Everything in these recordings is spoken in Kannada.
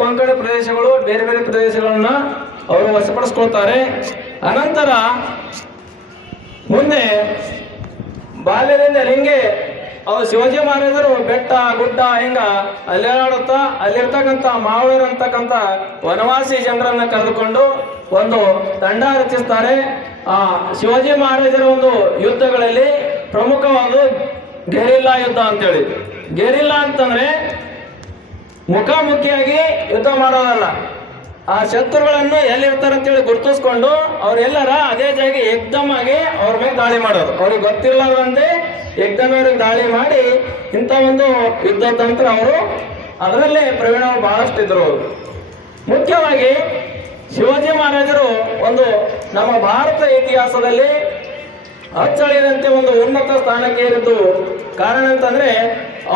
ಕೊಂಕಣ ಪ್ರದೇಶಗಳು, ಬೇರೆ ಬೇರೆ ಪ್ರದೇಶಗಳನ್ನ ಅವರು ವಶಪಡಿಸ್ಕೊಳ್ತಾರೆ. ಅನಂತರ ಮುಂದೆ ಬಾಲ್ಯದಿಂದ ಹಿಂಗೆ ಅವ್ರು ಶಿವಾಜಿ ಮಹಾರಾಜರು ಬೆಟ್ಟ ಗುಡ್ಡ ಹಿಂಗ ಅಲ್ಲಾಡುತ್ತಾ ಅಲ್ಲಿರ್ತಕ್ಕಂಥ ಮಾವಳರು ಅಂತಕ್ಕಂಥ ವನವಾಸಿ ಜನರನ್ನ ಕರೆದುಕೊಂಡು ಒಂದು ತಂಡ ರಚಿಸ್ತಾರೆ. ಆ ಶಿವಾಜಿ ಮಹಾರಾಜರ ಒಂದು ಯುದ್ಧಗಳಲ್ಲಿ ಪ್ರಮುಖವಾದ ಗೆರಿಲ್ಲಾ ಯುದ್ಧ ಅಂತೇಳಿ. ಗೆರಿಲ್ಲಾ ಅಂತಂದ್ರೆ ಮುಖಾಮುಖಿಯಾಗಿ ಯುದ್ಧ ಮಾಡೋದಲ್ಲ, ಆ ಶತ್ರುಗಳನ್ನು ಎಲ್ಲಿರ್ತಾರೆ ಅಂತೇಳಿ ಗುರುತಿಸ್ಕೊಂಡು ಅವ್ರೆಲ್ಲರ ಅದೇ ಜಾಗ ಏಕ್ದಮ್ ಆಗಿ ಅವ್ರ ಮೇಲೆ ದಾಳಿ ಮಾಡೋದು. ಅವ್ರಿಗೆ ಗೊತ್ತಿರಲಾರ್ದಂತೆ ಏಕ್ದಮ್ ಅವ್ರಿಗೆ ದಾಳಿ ಮಾಡಿ ಇಂಥ ಒಂದು ಯುದ್ಧ ತಂತ್ರ ಅವರು ಅದರಲ್ಲೇ ಪ್ರವೀಣರು ಬಹಳಷ್ಟು ಇದ್ರು. ಮುಖ್ಯವಾಗಿ ಶಿವಾಜಿ ಮಹಾರಾಜರು ಒಂದು ನಮ್ಮ ಭಾರತ ಇತಿಹಾಸದಲ್ಲಿ ಅಚ್ಚಳಿಯದಂತೆ ಒಂದು ಉನ್ನತ ಸ್ಥಾನಕ್ಕೆ ಏರಿದ್ದು ಕಾರಣ ಅಂತಂದ್ರೆ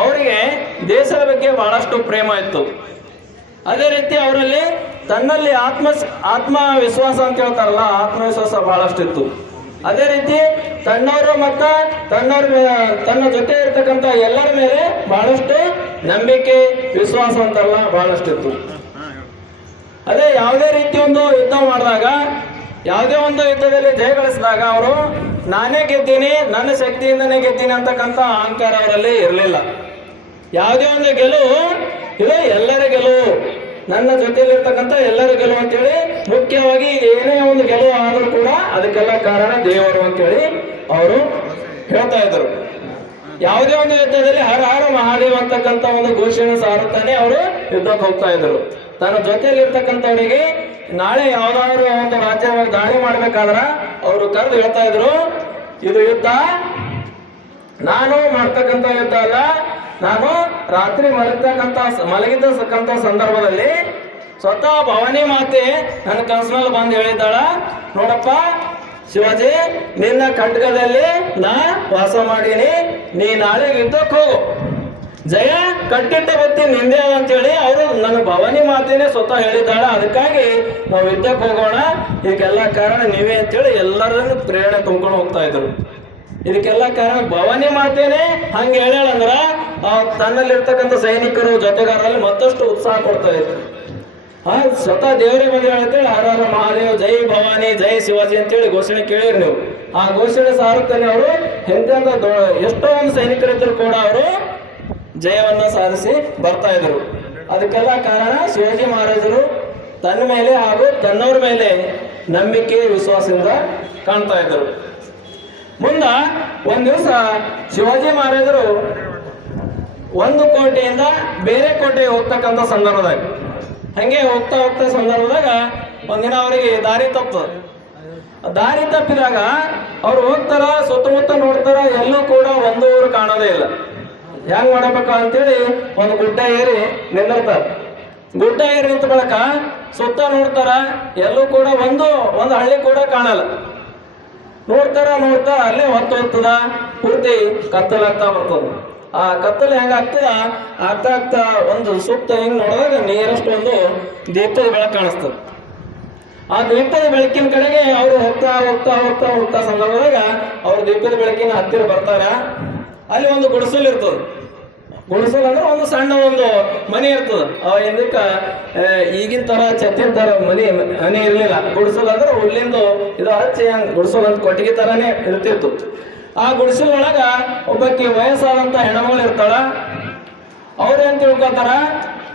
ಅವರಿಗೆ ದೇಶದ ಬಗ್ಗೆ ಬಹಳಷ್ಟು ಪ್ರೇಮ ಇತ್ತು. ಅದೇ ರೀತಿ ಅವರಲ್ಲಿ ತನ್ನಲ್ಲಿ ಆತ್ಮವಿಶ್ವಾಸ ಅಂತ ಹೇಳ್ತಾರಲ್ಲ, ಆತ್ಮವಿಶ್ವಾಸ ಬಹಳಷ್ಟು ಇತ್ತು. ಅದೇ ರೀತಿ ತನ್ನವರು ಮತ್ತು ತನ್ನ ಜೊತೆ ಇರ್ತಕ್ಕಂಥ ಎಲ್ಲರ ಮೇಲೆ ಬಹಳಷ್ಟು ನಂಬಿಕೆ, ವಿಶ್ವಾಸ ಅಂತಾರಲ್ಲ ಬಹಳಷ್ಟು ಇತ್ತು. ಅದೇ ಯಾವುದೇ ರೀತಿ ಒಂದು ಯುದ್ಧ ಮಾಡಿದಾಗ, ಯಾವುದೇ ಒಂದು ಯುದ್ಧದಲ್ಲಿ ಜಯಗಳಿಸಿದಾಗ ಅವರು ನಾನೇ ಗೆದ್ದೀನಿ, ನನ್ನ ಶಕ್ತಿಯಿಂದನೇ ಗೆದ್ದೀನಿ ಅಂತಕ್ಕಂಥ ಅಹಂಕಾರ ಅವರಲ್ಲಿ ಇರಲಿಲ್ಲ. ಯಾವುದೇ ಒಂದು ಗೆಲುವು ಇದು ಎಲ್ಲರ ಗೆಲುವು, ನನ್ನ ಜೊತೆಯಲ್ಲಿರ್ತಕ್ಕಂಥ ಎಲ್ಲರ ಗೆಲುವು ಅಂತೇಳಿ, ಮುಖ್ಯವಾಗಿ ಏನೇ ಒಂದು ಗೆಲುವು ಆದರೂ ಕೂಡ ಅದಕ್ಕೆಲ್ಲ ಕಾರಣ ದೇವರು ಅಂತೇಳಿ ಅವರು ಹೇಳ್ತಾ ಇದ್ರು. ಯಾವುದೇ ಒಂದು ಯುದ್ಧದಲ್ಲಿ ಹರ ಹರ ಮಹಾದೇವ ಅಂತಕ್ಕಂಥ ಒಂದು ಘೋಷಣೆ ಸಾರುತ್ತಾನೆ ಅವರು ಯುದ್ಧಕ್ಕೆ ಹೋಗ್ತಾ ಇದ್ರು. ತನ್ನ ಜೊತೆಯಲ್ಲಿರ್ತಕ್ಕಂಥವರಿಗೆ ನಾಳೆ ಯಾವ್ದಾದ್ರು ಒಂದು ರಾಜ್ಯ ದಾಳಿ ಮಾಡ್ಬೇಕಾದ್ರ ಅವರು ಕರೆದು ಹೇಳ್ತಾ ಇದ್ರು, ಇದು ಯುದ್ಧ ನಾನು ಮಾಡ್ತಕ್ಕಂಥ ಯುದ್ಧ ಅಲ್ಲ, ನಾನು ರಾತ್ರಿ ಮಲಗಿದ್ದಕ್ಕಂಥ ಸಂದರ್ಭದಲ್ಲಿ ಸ್ವತಃ ಭವಾನಿ ಮಾತೆ ನನ್ನ ಕನಸಿನಲ್ಲಿ ಬಂದು ಹೇಳಿದ್ದಾಳ, ನೋಡಪ್ಪ ಶಿವಾಜಿ, ನಿನ್ನ ಖಡ್ಗದಲ್ಲಿ ನಾ ವಾಸ ಮಾಡೀನಿ, ನೀ ನಾಳೆ ಯುದ್ಧಕ್ಕೆ ಹೋಗು, ಜಯ ಕಟ್ಟಿಟ್ಟ ಬತ್ತಿ ನಿಂದೆ ಅಂತೇಳಿ ಅವರು ನನ್ನ ಭವಾನಿ ಮಾತೇನೆ ಸ್ವತಃ ಹೇಳಿದ್ದಾಳ. ಅದಕ್ಕಾಗಿ ನಾವು ಯುದ್ಧಕ್ಕೆ ಹೋಗೋಣ, ಇದಕ್ಕೆಲ್ಲ ಕಾರಣ ನೀವೇ ಅಂತೇಳಿ ಎಲ್ಲರನ್ನು ಪ್ರೇರಣೆ ತುಂಬ್ಕೊಂಡು ಹೋಗ್ತಾ ಇದ್ರು. ಇದಕ್ಕೆಲ್ಲ ಕಾರಣ ಭವಾನಿ ಮಾತೇನೆ ಹಂಗೆ ಹೇಳ್ಯಾಳಂದ್ರ ತನ್ನಲ್ಲಿರ್ತಕ್ಕಂಥ ಸೈನಿಕರು ಜೊತೆಗಾರರಲ್ಲಿ ಮತ್ತಷ್ಟು ಉತ್ಸಾಹ ಕೊಡ್ತಾ ಇದ್ರು. ಸ್ವತಃ ದೇವರೇ ಬಂದು ಹೇಳ್ತೇಳಿ ಹರ ಹರ ಮಹಾದೇವ್, ಜೈ ಭವಾನಿ, ಜೈ ಶಿವಾಜಿ ಅಂತೇಳಿ ಘೋಷಣೆ ಕೇಳಿರಿ ನೀವು. ಆ ಘೋಷಣೆ ಸಾರುತ್ತಾನೆ ಅವರು ಎಂತೆಂತ ಎಷ್ಟೋ ಒಂದು ಸೈನಿಕರಿದ್ರು ಕೂಡ ಅವರು ಜಯವನ್ನ ಸಾಧಿಸಿ ಬರ್ತಾ ಇದ್ರು. ಅದಕ್ಕೆಲ್ಲ ಕಾರಣ ಶಿವಾಜಿ ಮಹಾರಾಜರು ತನ್ನ ಮೇಲೆ ಹಾಗೂ ತನ್ನವ್ರ ಮೇಲೆ ನಂಬಿಕೆ, ವಿಶ್ವಾಸದಿಂದ ಕಾಣ್ತಾ ಇದ್ರು. ಮುಂದ ಒಂದ್ ದಿವಸ ಶಿವಾಜಿ ಮಹಾರಾಜರು ಒಂದು ಕೋಟೆಯಿಂದ ಬೇರೆ ಕೋಟೆಗೆ ಹೋಗ್ತಕ್ಕಂಥ ಸಂದರ್ಭದಾಗ, ಹಂಗೆ ಹೋಗ್ತಾ ಸಂದರ್ಭದಾಗ ಒಂದಿನ ಅವರಿಗೆ ದಾರಿ ತಪ್ಪಿದಾಗ ಅವ್ರು ಹೋಗ್ತಾರ, ಸುತ್ತಮುತ್ತ ನೋಡ್ತಾರ, ಎಲ್ಲೂ ಕೂಡ ಒಂದು ಊರು ಕಾಣೋದೇ ಇಲ್ಲ. ಹೆಂಗ್ ಮಾಡಬೇಕ ಅಂತೇಳಿ ಒಂದು ಗುಡ್ಡ ಏರಿ ನಿಂದಿರ್ತಾರ. ಗುಡ್ಡ ಏರಿ ನಿಂತ ಬಳಕ ಸುತ್ತ ನೋಡ್ತಾರ, ಎಲ್ಲೂ ಕೂಡ ಒಂದು ಹಳ್ಳಿ ಕೂಡ ಕಾಣಲ್ಲ. ನೋಡ್ತಾರ ಅಲ್ಲೇ ಹೊತ್ತದ ಪೂರ್ತಿ ಕತ್ತಲಾಗ್ತಾ ಬರ್ತದ. ಆ ಕತ್ತಲು ಹೆಂಗ ಆಗ್ತಾ ಒಂದು ಸುತ್ತ ಹಿಂಗ್ ನೋಡಿದಾಗ ನೀರಷ್ಟು ಒಂದು ದೀಪದ ಬೆಳಕು ಕಾಣಿಸ್ತದ. ಆ ದೀಪದ ಬೆಳಕಿನ ಕಡೆಗೆ ಅವರು ಹೋಗ್ತಾ ಸಂದರ್ಭದಾಗ ಅವ್ರ ದೀಪದ ಬೆಳಕಿನ ಹತ್ತಿರ ಬರ್ತಾರ. ಅಲ್ಲಿ ಒಂದು ಗುಡಿಸಲು ಇರ್ತದ. ಗುಡಿಸಲು ಅಂದ್ರೆ ಒಂದು ಸಣ್ಣ ಒಂದು ಮನೆ ಇರ್ತದ. ಹಿಂದಕ್ಕ ಈಗಿನ ತರ ಛತ್ತಿನ ತರ ಮನೆ ಇರ್ಲಿಲ್ಲ. ಗುಡಿಸಲು ಅಂದ್ರೆ ಹುಲ್ಲಿಂದು ಇದು ಹಚ್ಚಿ ಹಂಗ ಗುಡಿಸಲು ಅಂತ ಕೊಟ್ಟಿಗೆ ತರಾನೇ ಇರ್ತಿತ್ತು. ಆ ಗುಡಿಸಲೊಳಗ ಒಬ್ಬಕ್ಕೆ ವಯಸ್ಸಾದಂತ ಹೆಣ್ಮಗಳು ಇರ್ತಾಳ. ಅವ್ರೇನ್ ತಿಳ್ಕೊತಾರ,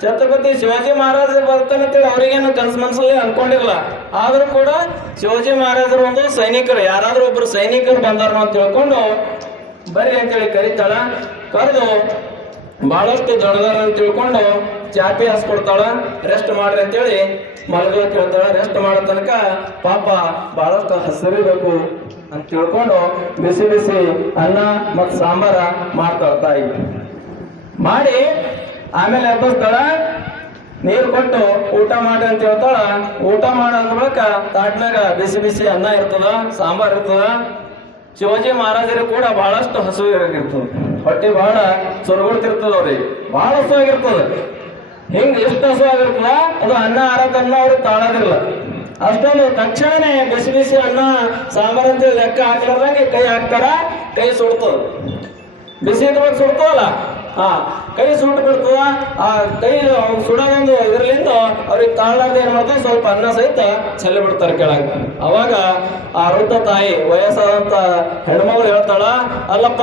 ಛತ್ರಪತಿ ಶಿವಾಜಿ ಮಹಾರಾಜ ಬರ್ತಾನೆ ಅಂತೇಳಿ ಅವ್ರಿಗೇನು ಮನಸ್ಸಲ್ಲಿ ಅನ್ಕೊಂಡಿರಲ್ಲ. ಆದ್ರೂ ಕೂಡ ಶಿವಾಜಿ ಮಹಾರಾಜರು ಒಂದು ಸೈನಿಕರು, ಯಾರಾದ್ರೂ ಒಬ್ರು ಸೈನಿಕರು ಬಂದಾರ ಅಂತ ತಿಳ್ಕೊಂಡು ಬರ್ರಿ ಅಂತೇಳಿ ಕರೀತಾಳ. ಕರೆದು ಬಹಳಷ್ಟು ದೊಡ್ಡದಾರ ಅಂತ ತಿಳ್ಕೊಂಡು ಚಾಪಿ ಹಾಸ್ಕೊಡ್ತಾಳ. ರೆಸ್ಟ್ ಮಾಡ್ರಿ ಅಂತೇಳಿ ಮಲಗಕ್ಕೆ ಹೇಳ್ತಾಳ. ರೆಸ್ಟ್ ಮಾಡೋ ತನಕ ಪಾಪ ಬಹಳಷ್ಟು ಹಸಿರಬೇಕು ಅಂತ ತಿಳ್ಕೊಂಡು ಬಿಸಿ ಬಿಸಿ ಅನ್ನ ಮತ್ತು ಸಾಂಬಾರ ಮಾಡ್ತಾಳ ತಾಯಿ. ಮಾಡಿ ಆಮೇಲೆ ಎಬ್ಬಿಸ್ತಾಳ, ನೀರು ಕೊಟ್ಟು ಊಟ ಮಾಡಿ ಅಂತ ಹೇಳ್ತಾಳ. ಊಟ ಮಾಡ ಅಂದ ಬಳಿಕ ತಾಟ್ನಾಗ ಬಿಸಿ ಬಿಸಿ ಅನ್ನ ಇರ್ತದ, ಸಾಂಬಾರ್ ಇರ್ತದ. ಶಿವಾಜಿ ಮಹಾರಾಜರು ಕೂಡ ಬಹಳಷ್ಟು ಹಸುವಾಗಿರ್ತದ, ಹೊಟ್ಟೆ ಬಹಳ ಸೊರಗುಡ್ತಿರ್ತದ, ಅವ್ರಿಗೆ ಬಹಳ ಹಸುವಾಗಿರ್ತದ. ಹಿಂಗ ಎಷ್ಟು ಹಸುವಾಗಿರ್ತದ ಅದು ಅನ್ನ ಆರತನ್ನ ಅವ್ರಿಗೆ ತಾಳೋದಿಲ್ಲ. ಅಷ್ಟೊಂದು ತಕ್ಷಣನೇ ಬಿಸಿ ಬಿಸಿ ಅನ್ನ ಸಾಂಬಾರ್ ಅಂತ ಲೆಕ್ಕ ಹಾಕ್ಲಾರ್ದಂಗೆ ಕೈ ಹಾಕ್ತಾರ. ಕೈ ಸುಡ್ತದ, ಬಿಸಿ ಸುಡ್ತದಲ್ಲ, ಕೈ ಸುಟ್ಟು ಬಿಡ್ತದ. ಆ ಕೈ ಸುಡೋದೊಂದು ಇದರಲ್ಲಿಂದ ಅವ್ರಿಗೆ ತಾಳಾರ್ದ ಏನ್ ಮಾಡ್ತಾರೆ, ಸ್ವಲ್ಪ ಅನ್ನ ಸಹಿತ ಚೆಲ್ಲಿ ಬಿಡ್ತಾರೆ ಕೆಳಗೆ. ಅವಾಗ ಆ ವೃದ್ಧ ತಾಯಿ ವಯಸ್ಸಾದಂತ ಹೆಣ್ಮಗಳು ಹೇಳ್ತಾಳ, ಅಲ್ಲಪ್ಪ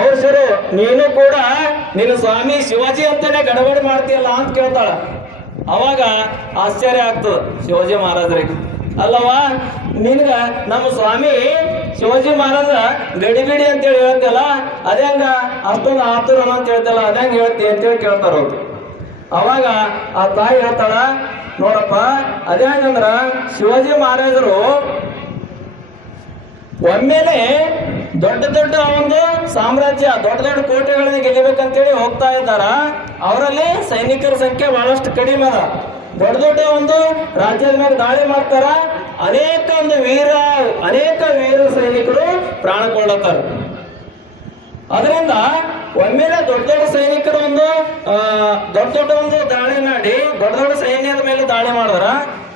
ಅವ್ರು ಸರು ನೀನು ಕೂಡ ನಿನ್ನ ಸ್ವಾಮಿ ಶಿವಾಜಿ ಅಂತಾನೆ ಗಡಬಡಿ ಮಾಡ್ತೀಯಲ್ಲ ಅಂತ ಕೇಳ್ತಾಳ. ಅವಾಗ ಆಶ್ಚರ್ಯ ಆಗ್ತದ ಶಿವಾಜಿ ಮಹಾರಾಜರಿಗೆ. ಅಲ್ಲವಾ ನಿನ್ಗ ನಮ್ಮ ಸ್ವಾಮಿ ಶಿವಾಜಿ ಮಹಾರಾಜ ಗಡಿಬಿಡಿ ಅಂತೇಳಿ ಹೇಳ್ತಲ್ಲ, ಅದೇ ಹಂಗ ಅಷ್ಟೊಂದು ಆತುರ ಅಂತ ಹೇಳ್ತಲ್ಲ, ಅದೇ ಹಂಗ ಹೇಳ್ತಿ ಅಂತೇಳಿ ಕೇಳ್ತಾರ ಅವ್ರು. ಅವಾಗ ಆ ತಾಯಿ ಹೇಳ್ತಾಳ, ನೋಡಪ್ಪ ಅದೇ ಹಂಗಂದ್ರ ಶಿವಾಜಿ ಮಹಾರಾಜರು ಒಮ್ಮೆಲೆ ದೊಡ್ಡ ದೊಡ್ಡ ಒಂದು ಸಾಮ್ರಾಜ್ಯ, ದೊಡ್ಡ ದೊಡ್ಡ ಕೋಟೆಗಳನ್ನ ಗೆಲ್ಲಬೇಕಂತೇಳಿ ಹೋಗ್ತಾ ಇದ್ದಾರ. ಅವರಲ್ಲಿ ಸೈನಿಕರ ಸಂಖ್ಯೆ ಬಹಳಷ್ಟು ಕಡಿಮೆ ಅದ. ದೊಡ್ಡ ದೊಡ್ಡ ಒಂದು ರಾಜ್ಯದ ಮೇಲೆ ದಾಳಿ ಮಾಡ್ತಾರ. ಅನೇಕ ವೀರ ಸೈನಿಕರು ಪ್ರಾಣ ಕೊಳ್ಳತ್ತಾರ. ಅದರಿಂದ ಒಮ್ಮೆಲೆ ದೊಡ್ಡ ದೊಡ್ಡ ಸೈನಿಕರು ದೊಡ್ಡ ಒಂದು ದಾಳಿ ಮಾಡಿ ದೊಡ್ಡ ದೊಡ್ಡ ಸೈನ್ಯದ ಮೇಲೆ ದಾಳಿ ಮಾಡಿದ್ರ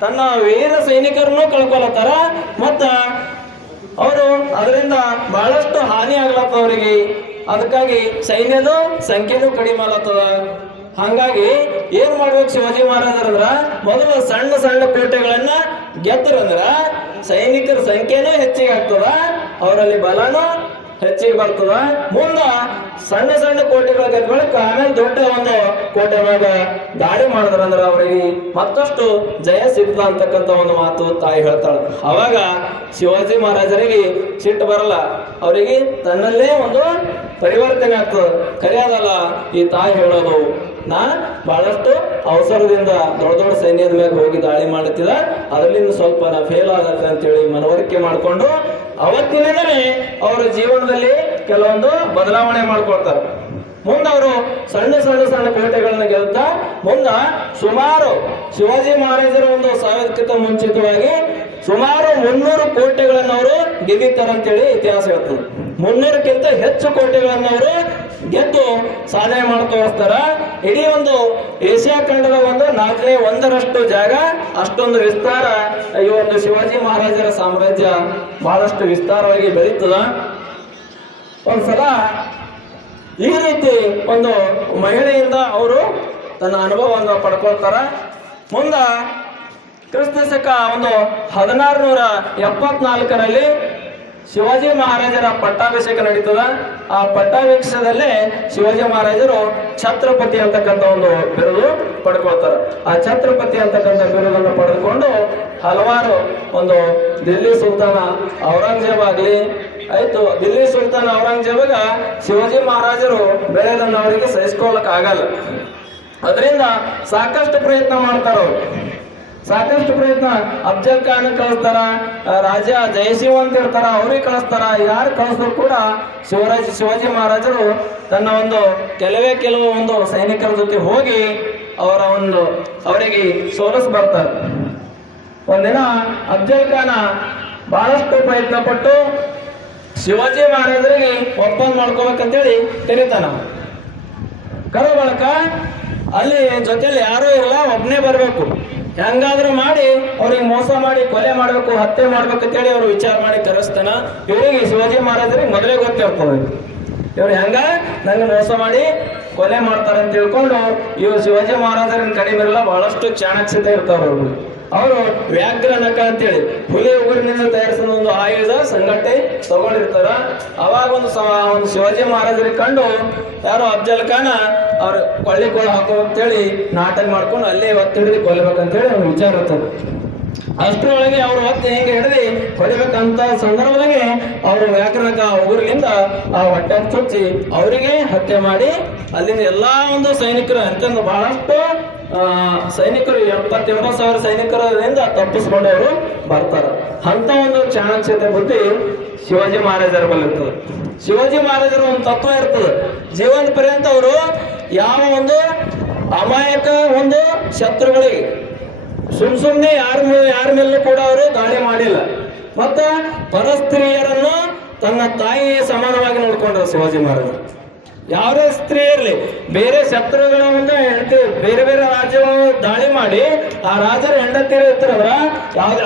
ತನ್ನ ವೀರ ಸೈನಿಕರನ್ನು ಕಳ್ಕೊಳತ್ತಾರ. ಮತ್ತ ಅವರು ಅದರಿಂದ ಬಹಳಷ್ಟು ಹಾನಿ ಆಗ್ಲತ್ತದ ಅವರಿಗೆ. ಅದಕ್ಕಾಗಿ ಸೈನ್ಯದ ಸಂಖ್ಯೆನೂ ಕಡಿಮೆ ಆಗ್ಲತ್ತದ. ಹಂಗಾಗಿ ಏನ್ ಮಾಡ್ಬೇಕು ಶಿವಾಜಿ ಮಹಾರಾಜರಂದ್ರ, ಮೊದಲು ಸಣ್ಣ ಸಣ್ಣ ಕೋಟೆಗಳನ್ನ ಗೆದ್ದರಂದ್ರ ಸೈನಿಕರ ಸಂಖ್ಯೆನೂ ಹೆಚ್ಚಿಗೆ ಆಗ್ತದ, ಅವರಲ್ಲಿ ಬಲನೂ ಹೆಚ್ಚಿಗೆ ಬರ್ತದ. ಮುಂದ ಸಣ್ಣ ಸಣ್ಣ ಕೋಟೆಗಳ ಗೆದ್ದ ಬಳಿಕ ಆಮೇಲೆ ದೊಡ್ಡ ಒಂದು ಕೋಟೆ ಮೇಲೆ ದಾಳಿ ಮಾಡಿದ್ರಂದ್ರ ಅವರಿಗೆ ಮತ್ತಷ್ಟು ಜಯ ಸಿಗ್ತದ ಅಂತಕ್ಕಂಥ ಒಂದು ಮಾತು ತಾಯಿ ಹೇಳ್ತಾಳ. ಅವಾಗ ಶಿವಾಜಿ ಮಹಾರಾಜರಿಗೆ ಸಿಟ್ಟು ಬರಲ್ಲ, ಅವರಿಗೆ ತನ್ನಲ್ಲೇ ಒಂದು ಪರಿವರ್ತನೆ ಆಗ್ತದೆ. ಕರೆಯೋದಲ್ಲ ಈ ತಾಯಿ ಹೇಳೋದು, ನಾ ಬಹಳಷ್ಟು ಅವಸರದಿಂದ ದೊಡ್ಡ ದೊಡ್ಡ ಸೈನ್ಯದ ಮೇಲೆ ಹೋಗಿ ದಾಳಿ ಮಾಡುತ್ತಿದ್ದ, ಅದರಿಂದ ಸ್ವಲ್ಪ ನಾ ಫೇಲ್ ಆಗತ್ತೆ ಅಂತೇಳಿ ಮನವರಿಕೆ ಮಾಡಿಕೊಂಡು ಅವತ್ತಿನಿಂದಲೇ ಅವರ ಜೀವನದಲ್ಲಿ ಕೆಲವೊಂದು ಬದಲಾವಣೆ ಮಾಡ್ಕೊಳ್ತಾರೆ. ಮುಂದೆ ಅವರು ಸಣ್ಣ ಸಣ್ಣ ಸಣ್ಣ ಕೋಟೆಗಳನ್ನ ಗೆಲ್ತಾ ಮುಂದ ಸುಮಾರು ಶಿವಾಜಿ ಮಹಾರಾಜರ ಒಂದು ಸಾವಿರಕ್ಕಿಂತ ಮುಂಚಿತವಾಗಿ ಸುಮಾರು 300 ಕೋಟೆಗಳನ್ನು ಅವರು ಗೆದ್ದಿದ್ದಾರಂತೇಳಿ ಇತಿಹಾಸ ಹೇಳ್ತದೆ. 300ಕ್ಕಿಂತ ಹೆಚ್ಚು ಕೋಟೆಗಳನ್ನು ಅವರು ಗೆದ್ದು ಸಾಧನೆ ಮಾಡ್ತಾ ಇಡೀ ಒಂದು ಏಷ್ಯಾ ಖಂಡದ ಒಂದು 4/1 ಜಾಗ ಅಷ್ಟೊಂದು ವಿಸ್ತಾರ ಈ ಒಂದು ಶಿವಾಜಿ ಮಹಾರಾಜರ ಸಾಮ್ರಾಜ್ಯ ಬಹಳಷ್ಟು ವಿಸ್ತಾರವಾಗಿ ಬೆಳೀತದ. ಒಂದ್ಸಲ ಈ ರೀತಿ ಒಂದು ಮಹಿಳೆಯಿಂದ ಅವರು ತನ್ನ ಅನುಭವವನ್ನು ಪಡ್ಕೊಳ್ತಾರ. ಮುಂದ ಕ್ರಿಸ್ತ ಶಕ ಒಂದು 1674ರಲ್ಲಿ ಶಿವಾಜಿ ಮಹಾರಾಜರ ಪಟ್ಟಾಭಿಷೇಕ ನಡೀತದ. ಆ ಪಟ್ಟಾಭಿಷೇಕದಲ್ಲೇ ಶಿವಾಜಿ ಮಹಾರಾಜರು ಛತ್ರಪತಿ ಅಂತಕ್ಕಂಥ ಒಂದು ಬಿರುದು ಪಡ್ಕೊಳ್ತಾರೆ. ಆ ಛತ್ರಪತಿ ಅಂತಕ್ಕಂಥ ಬಿರುದನ್ನು ಪಡೆದುಕೊಂಡು ಹಲವಾರು ಒಂದು ದಿಲ್ಲಿ ಸುಲ್ತಾನ ಔರಂಗಜೇಬ್ ಆಗ್ಲಿ ಆಯ್ತು, ದಿಲ್ಲಿ ಸುಲ್ತಾನ ಔರಂಗಜೇಬಾಗ ಶಿವಾಜಿ ಮಹಾರಾಜರು ಬೆಳೆದನ್ನು ಅವರಿಗೆ ಸಹಿಸ್ಕೊಳ್ಳಕ್ ಆಗಲ್ಲ. ಅದರಿಂದ ಸಾಕಷ್ಟು ಪ್ರಯತ್ನ ಮಾಡ್ತಾರ ಅವರು. ಸಾಕಷ್ಟು ಪ್ರಯತ್ನ ಅಫ್ಜಲ್ ಖಾನ್ ಕಳಿಸ್ತಾರ, ರಾಜ ಜಯಸಿಂಹ ಅಂತ ಇರ್ತಾರ, ಅವ್ರಿಗೆ ಕಳಿಸ್ತಾರ. ಯಾರು ಕಳಿಸಿದ್ರು ಕೂಡ ಶಿವಾಜಿ ಮಹಾರಾಜರು ತನ್ನ ಒಂದು ಕೆಲವು ಒಂದು ಸೈನಿಕರ ಜೊತೆ ಹೋಗಿ ಅವರಿಗೆ ಸೋಲಿಸ್ ಬರ್ತಾರೆ. ಒಂದಿನ ಅಫ್ಜಲ್ ಖಾನ ಬಹಳಷ್ಟು ಪ್ರಯತ್ನ ಪಟ್ಟು ಶಿವಾಜಿ ಮಹಾರಾಜರಿಗೆ ಒಪ್ಪಂದ ಮಾಡ್ಕೋಬೇಕಂತೇಳಿ ಕರೀತಾನ. ಕರೋ ಬಳಕ ಅಲ್ಲಿ ಜೊತೆಲಿ ಯಾರೂ ಇಲ್ಲ, ಒಬ್ಬನೇ ಬರಬೇಕು, ಹೆಂಗಾದ್ರೂ ಮಾಡಿ ಅವ್ರಿಗೆ ಮೋಸ ಮಾಡಿ ಕೊಲೆ ಮಾಡ್ಬೇಕು, ಹತ್ಯೆ ಮಾಡ್ಬೇಕಂತೇಳಿ ಅವ್ರು ವಿಚಾರ ಮಾಡಿ ಕರೆಸ್ತಾನ. ಇವರಿಗೆ ಶಿವಾಜಿ ಮಹಾರಾಜರಿಗೆ ಮೊದಲೇ ಗೊತ್ತಿರ್ತದೆ, ಇವ್ರು ಹೆಂಗ ನಂಗೆ ಮೋಸ ಮಾಡಿ ಕೊಲೆ ಮಾಡ್ತಾರೆ ಅಂತ ತಿಳ್ಕೊಂಡು ಇವ್ರು ಶಿವಾಜಿ ಮಹಾರಾಜರಿನ ಕಡಿಮೆ ಇರಲ್ಲ, ಬಹಳಷ್ಟು ಚಾಣಾಕ್ಷತೆ ಇರ್ತಾವ್ರ ಅವರು. ಅವರು ವ್ಯಾಘ್ರ ನಕ ಅಂತೇಳಿ ಹುಲಿ ಉಗುರಿನಿಂದ ತಯಾರಿಸಿದ ಒಂದು ಆಯುಧ ಸಂಘಟನೆ ತಗೊಂಡಿರ್ತಾರ. ಅವಾಗ ಒಂದು ಶಿವಾಜಿ ಮಹಾರಾಜರಿಗೆ ಕಂಡು ಯಾರೋ ಅಫ್ಜಲ್ ಖಾನ ಅವ್ರು ಕೊಳ್ಳಿಗಳು ಹಾಕೋ ಅಂತೇಳಿ ನಾಟಕ ಮಾಡ್ಕೊಂಡು ಅಲ್ಲೇ ಒತ್ತಿ ಹಿಡಿದು ಕೊಲ್ಲಬೇಕಂತೇಳಿ ಅವ್ರ ವಿಚಾರ ಇರ್ತದೆ. ಅಷ್ಟರೊಳಗೆ ಅವ್ರು ಒತ್ತಿ ಹೆಂಗೆ ಹಿಡಿದು ಹೊಡಿಬೇಕಂತ ಸಂದರ್ಭದಾಗೆ ಅವರು ವ್ಯಾಕರಣಕ ಉಗುರಿನಿಂದ ಆ ಹೊಟ್ಟೆ ಚುಚ್ಚಿ ಅವರಿಗೆ ಹತ್ಯೆ ಮಾಡಿ ಅಲ್ಲಿಂದ ಎಲ್ಲಾ ಒಂದು ಸೈನಿಕರು ಅಂತಂದು ಬಹಳಷ್ಟು ಸೈನಿಕರು 70,000 ಸೈನಿಕರಿಂದ ತಪ್ಪಿಸ್ಕೊಂಡು ಅವರು ಬರ್ತಾರೆ. ಅಂತ ಒಂದು ಚಾಣಾಕ್ಷತೆ ಬುದ್ಧಿ ಶಿವಾಜಿ ಮಹಾರಾಜರ ಬಳಿ ಇರ್ತದೆ. ಶಿವಾಜಿ ಮಹಾರಾಜರ ಒಂದು ತತ್ವ ಇರ್ತದೆ, ಜೀವನ ಪರ್ಯಂತ ಅವರು ಯಾವ ಒಂದು ಅಮಾಯಕ ಒಂದು ಶತ್ರುಗಳಿಗೆ ಸುಮ್ನೆ ಯಾರ ಮೇಲೂ ಕೂಡ ಅವರು ದಾಳಿ ಮಾಡಿಲ್ಲ. ಮತ್ತ ಪರಸ್ತ್ರೀಯರನ್ನು ತನ್ನ ತಾಯಿಯ ಸಮಾನವಾಗಿ ನೋಡ್ಕೊಂಡ್ರು ಶಿವಾಜಿ ಮಹಾರಾಜರು. ಯಾವುದೇ ಸ್ತ್ರೀ ಇರಲಿ, ಬೇರೆ ಶತ್ರುಗಳ ಮುಂದೆ ಹೆಂಡತಿ ಬೇರೆ ರಾಜ್ಯಗಳು ದಾಳಿ ಮಾಡಿ ಆ ರಾಜರ ಹೆಂಡತಿ ಇರ್ತಾರಲ್ಲ